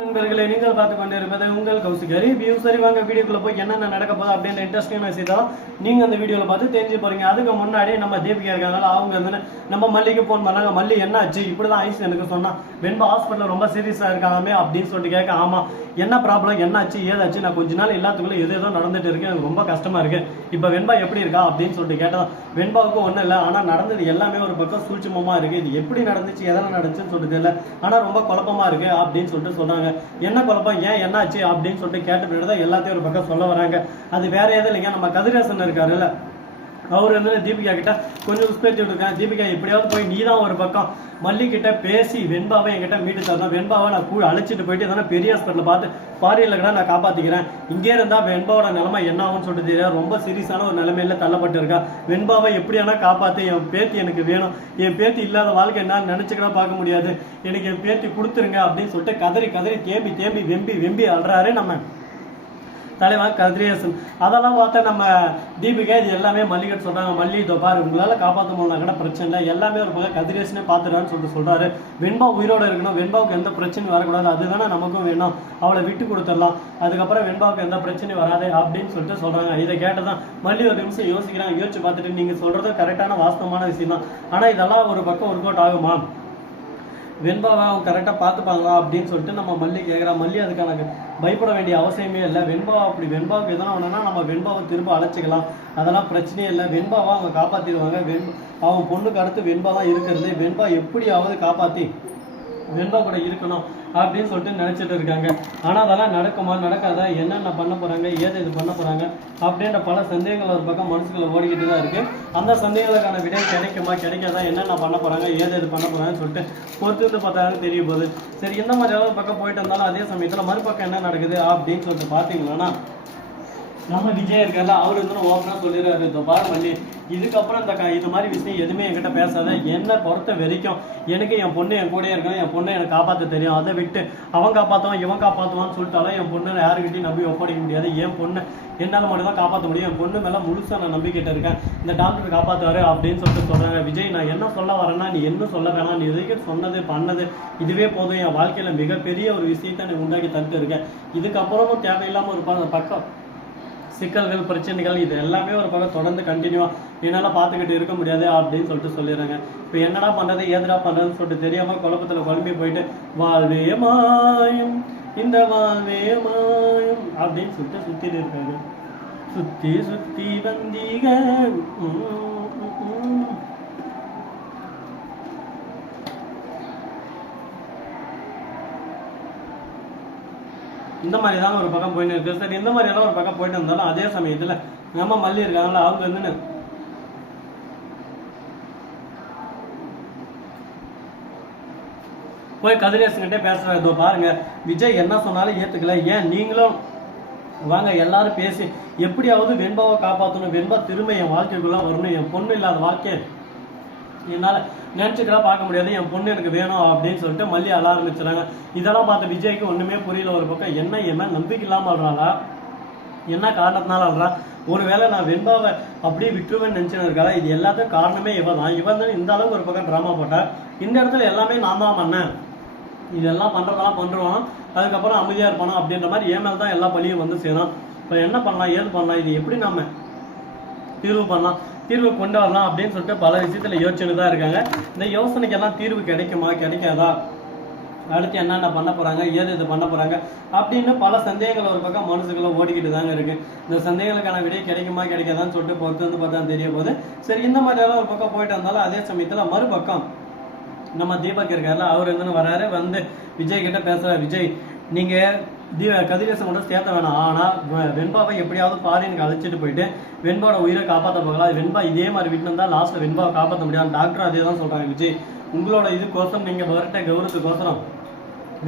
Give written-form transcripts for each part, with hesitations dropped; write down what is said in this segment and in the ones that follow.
நண்பர்களே, நீங்கள் பார்த்து கொண்டிருப்பது உங்கள் கௌசிகரி வியூ. சரி, வாங்க வீடியோக்குள்ள போய் என்னென்ன நடக்க போகுது அப்படின்ற இன்ட்ரெஸ்டிங்கான விஷயம் நீங்க அந்த வீடியோல பார்த்து தெரிஞ்சு போறீங்க. அதுக்கு முன்னாடி நம்ம தீபிகா இருக்காங்க, அவங்க வந்து நம்ம மல்லிக்கு போன் பண்ணாங்க. மல்லி என்ன ஆச்சு, இப்படிதான் ஐஸ் எனக்கு சொன்னா, வெண்பா ஹாஸ்பிட்டல் ரொம்ப சீரியஸா இருக்காமே அப்படின்னு சொல்லிட்டு கேட்க, ஆமா என்ன ப்ராப்ளம், என்ன ஆச்சு ஏதாச்சு, நான் கொஞ்ச நாள் எல்லாத்துக்குள்ள ஏதோ நடந்துட்டு இருக்கு, எனக்கு ரொம்ப கஷ்டமா இருக்கு, இப்ப வெண்பா எப்படி இருக்கா அப்படின்னு சொல்லிட்டு கேட்டதான். வெண்பாவுக்கு ஒண்ணும் இல்லை, ஆனா நடந்தது எல்லாமே ஒரு பக்கம் சூட்சமமா இருக்கு, இது எப்படி நடந்துச்சு எதெல்லாம் நடந்துச்சுன்னு சொல்லிட்டு தெரியல, ஆனா ரொம்ப குழப்பமா இருக்கு அப்படின்னு சொல்லிட்டு சொன்னாங்க. என்ன குழப்பம், ஏன் என்னாச்சு அப்படின்னு சொல்லிட்டு கேட்ட பின்னாடி எல்லாத்தையும் ஒரு பக்கம் சொல்ல வராங்க. அது வேற எதுவும் இல்லைங்க, நம்ம கதிரேசன் இருக்காருல்ல, அவர் வந்து தீபிகா கிட்ட கொஞ்சம் உஸ்பேத்தி விட்டுருக்கேன், தீபிகா எப்படியாவது போய் நீ தான் ஒரு பக்கம் மல்லி கிட்ட பேசி வெண்பாவை என்கிட்ட மீட்டு தரணும், வெண்பாவை நான் கூட அழைச்சிட்டு போயிட்டு எதனா பெரிய ஹாஸ்பிட்டல் பார்த்து ஃபாரின்ல கூட நான் காப்பாத்திக்கிறேன், இங்கே இருந்தா வெண்பாவோட நிலைமை என்ன ஆகும்னு சொல்லிட்டு தெரியாது, ரொம்ப சீரியஸான ஒரு நிலைமையில தள்ளப்பட்டு இருக்கா, வெண்பாவை எப்படியானா காப்பாத்து, என் பேத்தி எனக்கு வேணும், என் பேத்தி இல்லாத வாழ்க்கை என்னால் நினைச்சுக்கிட பார்க்க முடியாது, எனக்கு என் பேத்தி கொடுத்துருங்க அப்படின்னு சொல்லிட்டு கதறி கதறி தேம்பி தேம்பி வெம்பி வெம்பி அல்றாரு நம்ம தலைவன் கதிரேசன். அதெல்லாம் பார்த்தா நம்ம தீபிகா இது எல்லாமே மல்லிகை சொல்றாங்க, மல்லி இதோ பாரு உங்களால காப்பாற்ற முடியல கூட பிரச்சனை இல்லை, எல்லாமே ஒரு பக்கம் கதிரேசனே பார்த்துடான்னு சொல்லிட்டு சொல்றாரு. வெண்பா உயிரோட இருக்கணும், வெண்பாவுக்கு எந்த பிரச்சனையும் வரக்கூடாது, அதுதானே நமக்கும் வேணும், அவளை விட்டு கொடுத்துடலாம், அதுக்கப்புறம் வெண்பாவுக்கு எந்த பிரச்சனையும் வராது அப்படின்னு சொல்லிட்டு சொல்றாங்க. இதை கேட்டதான் மல்லி ஒரு நிமிஷம் யோசிக்கிறாங்க. யோசிச்சு பார்த்துட்டு நீங்க சொல்றது கரெக்டான வாஸ்தவமான விஷயம் தான், ஆனா இதெல்லாம் ஒரு பக்கம் ஒர்க் அவுட் ஆகுமா, வெண்பாவை அவங்க கரெக்டாக பார்த்துப்பாங்களா அப்படின்னு சொல்லிட்டு நம்ம மல்லி கேட்குறா. மல்லி அதுக்கான பயப்பட வேண்டிய அவசியமே இல்லை, வெண்பா அப்படி வெண்பாவுக்கு எதனா ஒன்றுனா நம்ம வெண்பாவை திரும்ப அழைச்சிக்கலாம், அதெல்லாம் பிரச்சனையே இல்லை, வெண்பாவை அவங்க காப்பாற்றிடுவாங்க, அவங்க பொண்ணுக்கு அடுத்து வெண்பா தான் இருக்கிறது, வெண்பா எப்படியாவது காப்பாற்றி வெண்பா கூட இருக்கணும் அப்படின்னு சொல்லிட்டு நினைச்சிட்டு இருக்காங்க. ஆனா அதெல்லாம் நடக்குமா நடக்காதா, என்னென்ன பண்ண போறாங்க, ஏது இது பண்ண போறாங்க அப்படின்ற பல சந்தேகங்கள் ஒரு பக்கம் மனசுக்குள்ள ஓடிக்கிட்டு தான் இருக்கு. அந்த சந்தேகங்களுக்கான விடை கிடைக்குமா கிடைக்காதா, என்னென்ன பண்ண போறாங்க, ஏது இது பண்ண போறாங்கன்னு சொல்லிட்டு பொறுத்து பார்த்தாலும் தெரிய போகுது. சரி, இந்த மாதிரி ஏதாவது பக்கம் போயிட்டு இருந்தாலும் அதே சமயத்துல மறுபக்கம் என்ன நடக்குது அப்படின்னு சொல்லிட்டு பாத்தீங்கன்னா, நம்ம விஜய் இருக்கார்ல, அவர் வந்து ஓப்பனா சொல்லிடுறாரு, இந்த பாரு மல்லி இதுக்கப்புறம் இது மாதிரி விஷயம் எதுவுமே என்கிட்ட பேசாத, என்னை பொறுத்த வரைக்கும் எனக்கு என் பொண்ணு என் கூட இருக்கணும், என் பொண்ணை எனக்கு காப்பாற்ற தெரியும், அதை விட்டு அவன் காப்பாற்றுவான் இவன் காப்பாற்றுவான்னு சொல்லிட்டாலும் என் பொண்ணை யாருக்கிட்டையும் நம்பி ஒப்படைக்க முடியாது, என் பொண்ணு என்னால் மட்டும் தான் காப்பாற்ற முடியும், என் பொண்ணு மேலே முழுசாக நான் நம்பிக்கிட்டு இருக்கேன், இந்த டாக்டர் காப்பாற்றுவாரு அப்படின்னு சொல்லிட்டு சொல்கிறாங்க. விஜய், நான் என்ன சொல்ல வரேன்னா, நீ என்ன சொல்ல வேணாம், நீ இதுக்கு சொன்னது பண்ணது இதுவே போதும், என் வாழ்க்கையில் மிகப்பெரிய ஒரு விஷயத்தை நீ உண்டாக்கி தந்துட்டு இருக்கேன், இதுக்கப்புறமும் தேவையில்லாமல் ஒரு பக்கம் சிக்கல்கள் பிரச்சனைகள் இது எல்லாமே ஒரு பக்கம் தொடர்ந்து கண்டினியூவா என்னால் பார்த்துக்கிட்டு இருக்க முடியாது அப்படின்னு சொல்லிட்டு சொல்லிடுறாங்க. இப்போ என்னடா பண்ணுறது ஏதுடா பண்ணுறதுன்னு சொல்லிட்டு தெரியாமல் குழப்பத்தில் குழம்பி போயிட்டு வாழ்வே மாயும் இந்த வாழ்வே மாயும் அப்படின்னு சொல்லிட்டு சுற்றிட்டு இருக்காங்க. சுற்றி சுற்றி வந்தீங்க இந்த மாதிரி தான் ஒரு பக்கம் போயிட்டு இருக்கு. சரி, இந்த மாதிரி எல்லாம் ஒரு பக்கம் போயிட்டு இருந்தாலும் அதே சமயத்துல நம்ம மல்லி இருக்காங்களா, அவங்க வந்து போய் கதிரேசன்கிட்ட பேசுறாரு, இதோ பாருங்க விஜய் என்ன சொன்னாலும் ஏத்துக்கல, ஏன் நீங்களும் வாங்க எல்லாரும் பேசி எப்படியாவது வெண்பாவை காப்பாற்றணும், வெண்பா திரும்ப என் வாழ்க்கைக்குள்ள வரணும், என் பொண்ணு இல்லாத வாழ்க்கையை என்னால் நினச்சிக்கலாம் பார்க்க முடியாது, என் பொண்ணு எனக்கு வேணும் அப்படின்னு சொல்லிட்டு மல்லி அழ ஆரம்பிச்சுறாங்க. இதெல்லாம் பார்த்த விஜய்க்கு ஒன்றுமே புரியல. ஒரு பக்கம் என்ன என் நம்பிக்கை இல்லாமல் ஆடுறாளா, என்ன காரணத்தினால ஆடுறா, ஒருவேளை நான் வெண்பாவை அப்படியே விட்டுருவேன்னு நினச்சின்னு இருக்காளா, இது எல்லாத்துக்கும் காரணமே இவன் தான். இவன் தான் இந்த அளவுக்கு ஒரு பக்கம் ட்ராமா போட்டா, இந்த இடத்துல எல்லாமே நான் தான் பண்ணேன், இதெல்லாம் பண்ணுறதெல்லாம் பண்ணுறோம், அதுக்கப்புறம் அமைதியாக இருப்பானா அப்படின்ற மாதிரி ஏன் மேலே தான் எல்லா பழியும் வந்து சேரும். இப்போ என்ன பண்ணலாம் ஏது பண்ணலாம், இது எப்படி நம்ம தீர்வு பண்ணலாம், தீர்வு கொண்டு வரலாம் அப்படின்னு சொல்லிட்டு பல விஷயத்துல யோசிச்சுட்டு தான் இருக்காங்க. இந்த யோசனைக்கெல்லாம் தீர்வு கிடைக்குமா கிடைக்காதா, அடுத்து என்னென்ன பண்ண போறாங்க, ஏது இது பண்ண போறாங்க அப்படின்னு பல சந்தேகங்கள் ஒரு பக்கம் மனசுக்குள்ள ஓடிக்கிட்டு தாங்க இருக்கு. இந்த சந்தேகங்களுக்கான விடை கிடைக்குமா கிடைக்காதான்னு சொல்லிட்டு பொறுத்து வந்து பார்த்தா தெரிய போகுது. சரி, இந்த மாதிரி எல்லாம் ஒரு பக்கம் போயிட்டு இருந்தாலும் அதே சமயத்துல மறுபக்கம் நம்ம தீபக் இருக்காருல, அவர் என்னன்னு வராரு, வந்து விஜய் கிட்ட பேசுறாரு. விஜய், நீங்க கதிரேசன் கூட சேர்த்த வேணாம், ஆனா வெண்பாவை எப்படியாவது ஃபாரினுக்கு அழைச்சிட்டு போயிட்டு வெண்பாவோட உயிரை காப்பாற்ற போகலாம், வெண்பா இதே மாதிரி விட்டு இருந்தா லாஸ்ட்ல வெண்பாவை காப்பாற்ற முடியாது, டாக்டர் அதே தான் சொல்றாங்க. விஜய், உங்களோட இதுக்கோசம் நீங்க வரட்ட கௌரவத்துக்கோசரம்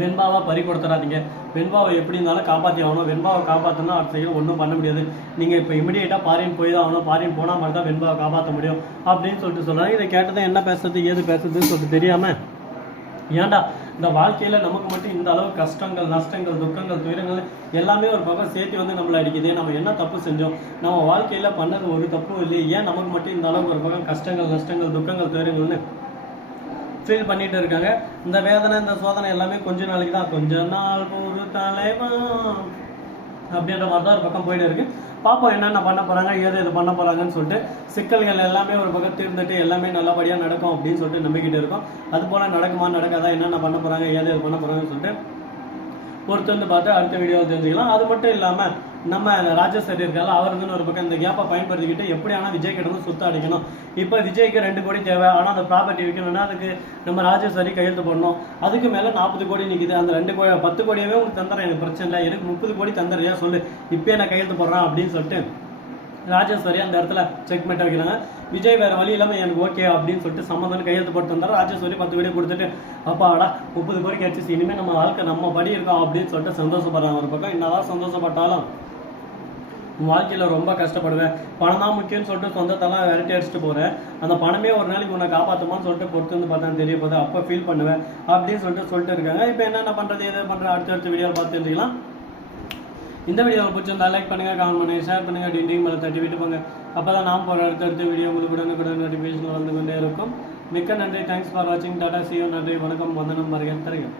வெண்பாவை பறி கொடுத்துடாதீங்க, வெண்பாவை எப்படி இருந்தாலும் காப்பாற்றி ஆகணும், வெண்பாவை காப்பாற்றணும் அடுத்த சைடு ஒன்றும் பண்ண முடியாது, நீங்க இப்போ இமீடியட்டா ஃபாரின் போய் தான் ஆகணும், ஃபாரின் போனா மாதிரி தான் வெண்பாவை காப்பாற்ற முடியும் அப்படின்னு சொல்லிட்டு சொல்றாங்க. இதை கேட்டதான் என்ன பேசுறது ஏது பேசுறதுன்னு சொல்லிட்டு தெரியாம, ஏன்டா இந்த வாழ்க்கையில நமக்கு மட்டும் இந்த அளவு கஷ்டங்கள் நஷ்டங்கள் துக்கங்கள் துயரங்கள் எல்லாமே ஒரு பக்கம் சேர்த்து வந்து நம்மளை அடிக்குது, நம்ம என்ன தப்பு செஞ்சோம், நம்ம வாழ்க்கையில பண்ணது ஒரு தப்பும் இல்லை, ஏன் நமக்கு மட்டும் இந்த அளவுக்கு ஒரு பக்கம் கஷ்டங்கள் நஷ்டங்கள் துக்கங்கள் துயரங்கள்னு ஃபீல் பண்ணிட்டு இருக்காங்க. இந்த வேதனை இந்த சோதனை எல்லாமே கொஞ்ச நாளைக்கு தான், கொஞ்ச நாள் ஒரு தலைவா அப்படின்ற மாதிரி தான் ஒரு பக்கம் போயிட்டு இருக்கு. பாப்போம் என்னென்ன பண்ண போறாங்க, எது பண்ண போறாங்கன்னு சொல்லிட்டு. சிக்கல்கள் எல்லாமே ஒரு பக்கம் தீர்ந்துட்டு எல்லாமே நல்லபடியா நடக்கும் அப்படின்னு சொல்லிட்டு நம்பிக்கிட்டு இருக்கோம். அது போல நடக்குமா நடக்காதா, என்னென்ன பண்ண போறாங்க, எது பண்ண போறாங்கன்னு சொல்லிட்டு பொறுத்து வந்து பார்த்து அடுத்த வீடியோவில் தெரிஞ்சுக்கலாம். அது மட்டும் இல்லாம நம்ம ராஜேஸ்வரி இருக்கால, அவருக்குன்னு ஒரு பக்கம் இந்த கேப்பை பயன்படுத்திக்கிட்டு எப்படியானா விஜய் கிட்ட வந்து சுத்த அடிக்கணும். இப்போ விஜய்க்கு 2 கோடி தேவை, ஆனால் அந்த ப்ராப்பர்ட்டி விற்கணும்னா அதுக்கு நம்ம ராஜேஸ்வரி கையெழுத்து போடணும். அதுக்கு மேலே 40 கோடி நிற்குது. அந்த 2 கோடி 10 கோடியவே உங்களுக்கு தந்துடுறேன், எனக்கு பிரச்சனை இல்லை, எனக்கு 30 கோடி தந்துடுறியா சொல்லு, இப்போ நான் கையெழுத்து போடுறேன் அப்படின்னு சொல்லிட்டு ராஜேஸ்வரி அந்த இடத்துல செக்மெண்ட் வைக்கிறாங்க. விஜய் வேற வழி இல்லாமல் எனக்கு ஓகே அப்படின்னு சொல்லிட்டு சம்மந்தம் கையெழுத்து போட்டு வந்தாரு. ராஜேஸ்வரி 10 கோடி கொடுத்துட்டு அப்பாடா 30 கோடி கிடைச்சிச்சு, இனிமேல் நம்ம வாழ்க்கை நம்ம படி இருக்கோம் அப்படின்னு சொல்லிட்டு சந்தோஷப்படுறாங்க. ஒரு பக்கம் என்னதான் சந்தோஷப்பட்டாலும் வாழ்க்கையில ரொம்ப கஷ்டப்படுவேன், பணம் தான் முக்கியம்னு சொல்லிட்டு சொந்தத்தெல்லாம் விரட்டி அடிச்சுட்டு போறேன், அந்த பணமே ஒரு நாளைக்கு உன்னை காப்பாற்றுமான்னு சொல்லிட்டு பொறுத்து வந்து பார்த்தா தெரிய போகுது, அப்போ ஃபீல் பண்ணுவேன் அப்படின்னு சொல்லிட்டு இருக்காங்க. இப்போ என்னென்ன பண்றது எது பண்றது அடுத்த வீடியோ பார்த்து தெரிஞ்சுக்கலாம். இந்த வீடியோவை பிடிச்சிருந்தா லைக் பண்ணுங்க, கமெண்ட் பண்ணுங்க, ஷேர் பண்ணுங்க, டிண்டிங் மேலே தட்டி விட்டு போங்க. அப்பதான் நாம் போகிற அடுத்த வீடியோ உங்களுக்கு கூட நோட்டிஃபிகேஷன் வந்து கொண்டே இருக்கும். மிக்க நன்றி, தேங்க்ஸ் ஃபார் வாட்சிங், டாடா, see you, நன்றி, வணக்கம், வந்தனம், வருகை, தருகிறேன்.